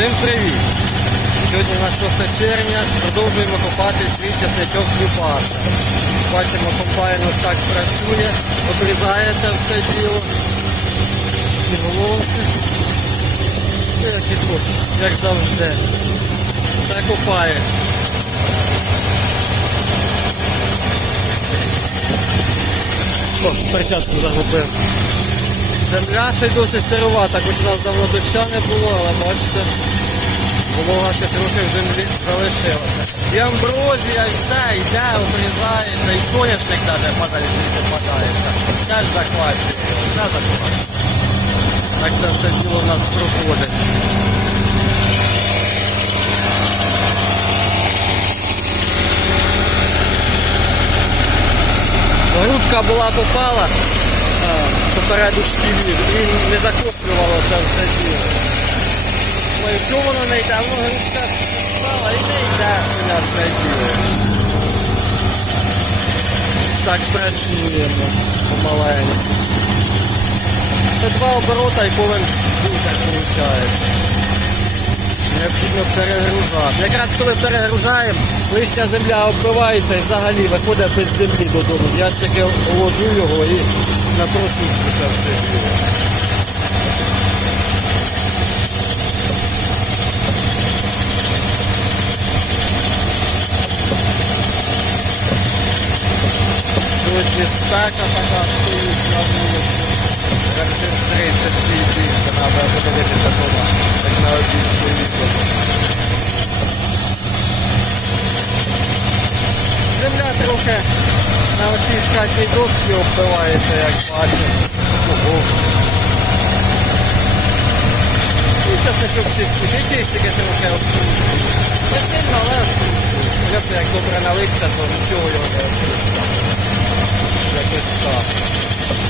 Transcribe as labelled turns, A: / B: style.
A: Всім привіт! Сьогодні у нас 6 червня, продовжуємо копати свій часничок Клюпаса. Бачимо, комбайн ось так працює, обрізається все діло. І головки. І як і тут, як завжди. Все копає. О, перчатку загубив. Земля ще й досить сировата, хоч у нас давно доща не було, але бачите, волога ще трохи в землі залишилася. І амброзія, і все, йде, обрізається, і соняшник навіть падає, звідти падається. Теж захвачує, все захвачує. Так це все діло в нас проходить. Грудка була попала попереду шкілів і не закоплювалося все діло. Ой, чому воно не йде? Воно грудка впала і не йде понятне діло. Так працюємо помаленьку. Це два оборота і повинен бункер виходить. Необхідно перегружати. Якраз коли перегружаємо, листя земля оббивається і взагалі виходить без землі додому. В ящики ложу його і на просушку це все діло. Сьогодні спека така стоїть на вулиці. Градусів 36 більше, треба подивитися Земля трохи на оцій скатній досці оббивається, як бачимо. І часничок чистить. І чистики трохи обслужує. Не сильно, але обслужує. Як добре налиться, то нічого його не обслужує. Якось так.